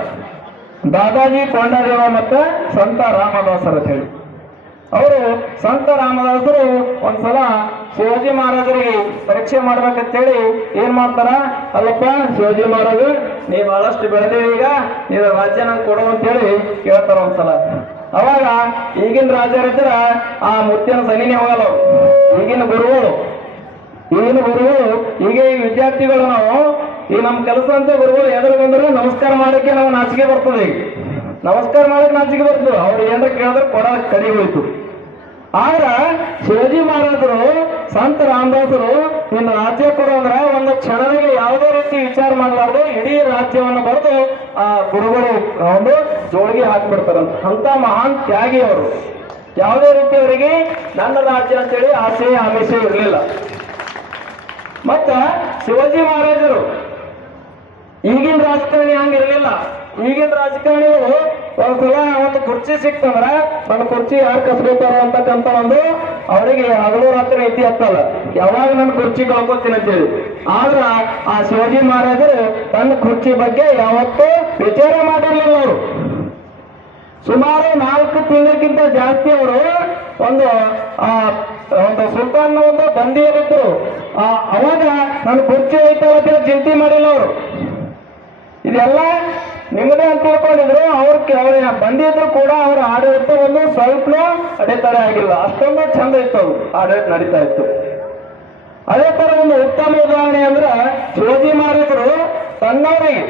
ದಾದಾಜಿ ಕೊಂಡದೇವ ಮತ್ತು ಸಂತ ರಾಮದಾಸರ ಹೇಳಿ. ಅವರು ಸಂತ ರಾಮದಾಸರು ಒಂದ್ಸಲ ಶಿವಾಜಿ ಮಹಾರಾಜರಿಗೆ ಪರೀಕ್ಷೆ ಮಾಡ್ಬೇಕಂತೇಳಿ ಏನ್ ಮಾಡ್ತಾರ, ಅಲ್ಲಪ್ಪ ಶಿವಾಜಿ ಮಹಾರಾಜರು ನೀ ಬಹಳಷ್ಟು ಬೆಳೆದೇವಿ, ಈಗ ನೀನು ರಾಜ್ಯ ನಂಗೆ ಕೊಡು ಅಂತೇಳಿ ಕೇಳ್ತಾರ ಒಂದ್ಸಲ. ಅವಾಗ ಈಗಿನ ರಾಜರಿದ್ರ ಆ ಮುತ್ತಿನ ಸನಿನೇ ಹೋಗಲ್ಲ ಅವ್ರು. ಈಗಿನ ಗುರುಗಳು ಈಗ ಈ ವಿದ್ಯಾರ್ಥಿಗಳು ನಾವು ಈ ನಮ್ಮ ಕೆಲಸ ಅಂತ ಗುರುಗಳು ಎದುರು ಬಂದ್ರೆ ನಮಸ್ಕಾರ ಮಾಡಕ್ಕೆ ನಾವು ನಾಚಿಕೆ ಬರ್ತದೆ. ಈಗ ನಮಸ್ಕಾರ ಮಾಡಕ್ಕೆ ನಾಚಿಕೆ ಬರ್ತದೆ. ಅವ್ರು ಏನಾರ ಕೇಳಿದ್ರೆ ಕೊಡ ಕಡಿ ಹೋಯ್ತು. ಆದ್ರ ಶಿವಾಜಿ ಮಹಾರಾಜರು ಸಂತ ರಾಮದಾಸರು ಇನ್ನು ರಾಜ್ಯ ಕೊಡು ಅಂದ್ರೆ ಒಂದು ಕ್ಷಣಕ್ಕೆ ಯಾವುದೇ ರೀತಿ ವಿಚಾರ ಮಾಡಲಾರ್ದು ಇಡೀ ರಾಜ್ಯವನ್ನು ಬರೆದು ಆ ಗುರುಗಳು ಒಂದು ಜೋಳಿಗೆ ಹಾಕ್ಬಿಡ್ತಾರಂತ. ಅಂತ ಮಹಾನ್ ತ್ಯಾಗಿ ಅವರು. ಯಾವುದೇ ರೀತಿ ಅವರಿಗೆ ನನ್ನ ರಾಜ್ಯ ಅಂತೇಳಿ ಆಸೆ ಆಮಿಷ ಇರಲಿಲ್ಲ. ಮತ್ತ ಶಿವಾಜಿ ಮಹಾರಾಜರು ಈಗಿನ ರಾಜಕಾರಣಿ ಹಂಗಿರ್ಲಿಲ್ಲ. ಈಗಿನ ರಾಜಕಾರಣಿಗಳು ಒಂದ್ಸಲ ಒಂದು ಕುರ್ಚಿ ಸಿಕ್ತಂದ್ರ ನನ್ನ ಕುರ್ಚಿ ಯಾರು ಕಸ್ಕೊತಾರ ಅಂತಕ್ಕಂಥ ಒಂದು ಅವರಿಗೆ ಹಗಲು ರಾತ್ರಿ ಐತಿ ಹತ್ತಲ್ಲ, ಯಾವಾಗ ನನ್ನ ಕುರ್ಚಿ ಕಳ್ಕೊತೀನಿ ಅಂತೇಳಿ. ಆದ್ರ ಆ ಶಿವಾಜಿ ಮಹಾರಾಜರು ತನ್ನ ಕುರ್ಚಿ ಬಗ್ಗೆ ಯಾವತ್ತೂ ವಿಚಾರ ಮಾಡಿರ್ಲಿಲ್ಲ. ಅವರು ಸುಮಾರು 4 ತಿಂಗಳಿಗಿಂತ ಜಾಸ್ತಿ ಅವರು ಒಂದು ಸುಲ್ತಾನ್ ಒಂದು ಬಂದಿಯಲ್ಲಿದ್ರು. ಅವಾಗ ನನ್ನ ಕುರ್ಚಿ ಐತಲ್ಲ ಅಂತ ಚಿಂತೆ ಮಾಡಿಲ್ಲ ಅವರು. ಇದೆಲ್ಲ ನಿಮ್ಮದೇ ಅಂತ ತಿಳ್ಕೊಂಡಿದ್ರು. ಅವ್ರ ಬಂದಿದ್ರು ಕೂಡ ಅವ್ರ ಆಡಳಿತ ಒಂದು ಸ್ವಲ್ಪ ಅಡೆತಡೆ ಆಗಿಲ್ಲ. ಅಷ್ಟೊಂದು ಚಂದ ಇತ್ತು, ಅದು ಆಡಳಿತ ನಡೀತಾ ಇತ್ತು. ಅದೇ ತರ ಒಂದು ಉತ್ತಮ ಉದಾಹರಣೆ ಅಂದ್ರೆ ಶಿವಾಜಿ ಮಹಾರಾಜರು ತನ್ನವರಿಗೆ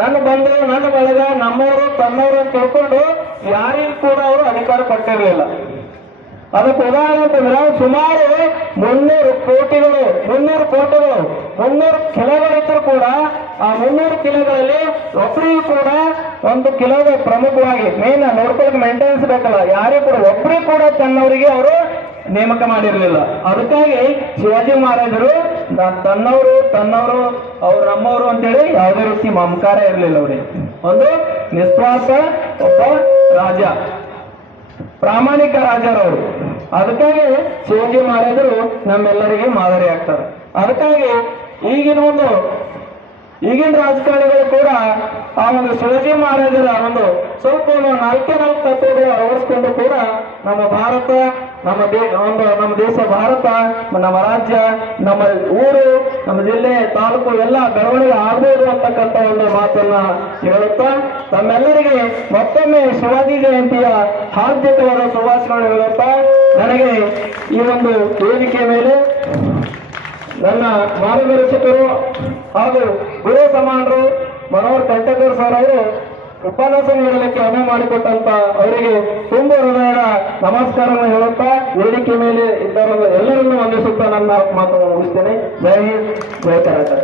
ನನ್ನ ಬಂಧು, ನನ್ನ ಬಳಗ, ನಮ್ಮವರು, ತನ್ನವರು ಅಂತ ತಿಳ್ಕೊಂಡು ಯಾರಿಗೂ ಕೂಡ ಅವರು ಅಧಿಕಾರ ಕೊಟ್ಟಿರಲಿಲ್ಲ. ಅದಕ್ಕೆ ಉದಾಹರಣೆ ಅಂತಂದ್ರೆ ಸುಮಾರು 300 ಕೋಟಿಗಳು 300 ಕಿಲೋಗಳಿದ್ರೂ ಕೂಡ ಆ 300 ಕಿಲೋಗಳಲ್ಲಿ ಒಬ್ಬರಿಗೂ ಕೂಡ ಒಂದು ಕಿಲೋಗೆ ಪ್ರಮುಖವಾಗಿ ಮೇನ್ ನೋಡ್ಕೊಳ್ಳೋಕೆ ಮೇಂಟೆನೆನ್ಸ್ ಬೇಕಲ್ಲ, ಯಾರಿಗೂ ಕೂಡ ಒಬ್ಬರಿಗೂ ಕೂಡ ತನ್ನವರಿಗೆ ಅವರು ನೇಮಕ ಮಾಡಿರಲಿಲ್ಲ. ಅದಕ್ಕಾಗಿ ಶಿವಾಜಿ ಮಹಾರಾಜರು ತನ್ನವರು ಅವ್ರು ನಮ್ಮವರು ಅಂತೇಳಿ ಯಾವುದೇ ರೀತಿ ಮಮಕಾರ ಇರಲಿಲ್ಲ. ಅವರಿಗೆ ಒಂದು ನಿಸ್ವಾರ್ಥ ಒಬ್ಬ ರಾಜ, ಪ್ರಾಮಾಣಿಕ ರಾಜರವರು. ಅದಕ್ಕಾಗಿ ಶಿವಾಜಿ ಮಹಾರಾಜರು ನಮ್ಮೆಲ್ಲರಿಗೆ ಮಾದರಿ ಆಗ್ತಾರೆ. ಅದಕ್ಕಾಗಿ ಈಗಿನ ರಾಜಕಾರಣಿಗಳು ಕೂಡ ಆ ಒಂದು ಶಿವಾಜಿ ಮಹಾರಾಜರ ಒಂದು ಸ್ವಲ್ಪ 4 ತತ್ವಗಳು ಅಳವಡಿಸಿಕೊಂಡು ಕೂಡ ನಮ್ಮ ಭಾರತ, ನಮ್ಮ ದೇಶ ಭಾರತ, ನಮ್ಮ ರಾಜ್ಯ, ನಮ್ಮ ಊರು, ನಮ್ಮ ಜಿಲ್ಲೆ, ತಾಲೂಕು ಎಲ್ಲ ಬೆಳವಣಿಗೆ ಆಗಬಹುದು ಅಂತಕ್ಕಂಥ ಒಂದು ಮಾತನ್ನ ಹೇಳುತ್ತಾ ನಮ್ಮೆಲ್ಲರಿಗೆ ಮತ್ತೊಮ್ಮೆ ಶಿವಾಜಿ ಜಯಂತಿಯ ಹಾರ್ದಿಕವಾದ ಶುಭಾಶಯಗಳನ್ನು ಹೇಳುತ್ತಾ, ನನಗೆ ಈ ಒಂದು ವೇದಿಕೆ ಮೇಲೆ ನನ್ನ ಮಾರ್ಗದರ್ಶಕರು ಹಾಗೂ ಗುರು ಸಮಾನರು ಮನೋಹರ್ ಕಂಟಕರ್ ಸರ್ ಅವರು ಉಪನ್ಯಾಸ ನೀಡಲಿಕ್ಕೆ ಅನುವು ಮಾಡಿಕೊಟ್ಟಂತ ಅವರಿಗೆ ತುಂಬ ಹೃದಯದ ನಮಸ್ಕಾರವನ್ನು ಹೇಳುತ್ತಾ ವೇದಿಕೆ ಮೇಲೆ ಇದ್ದವರನ್ನು ಎಲ್ಲರನ್ನೂ ವಂದಿಸುತ್ತಾ ನನ್ನ ಮಾತನ್ನು ಮುಗಿಸ್ತೇನೆ. ಜೈ ಹಿಂದ್, ಜೈ ಕರ್ನಾಟಕ.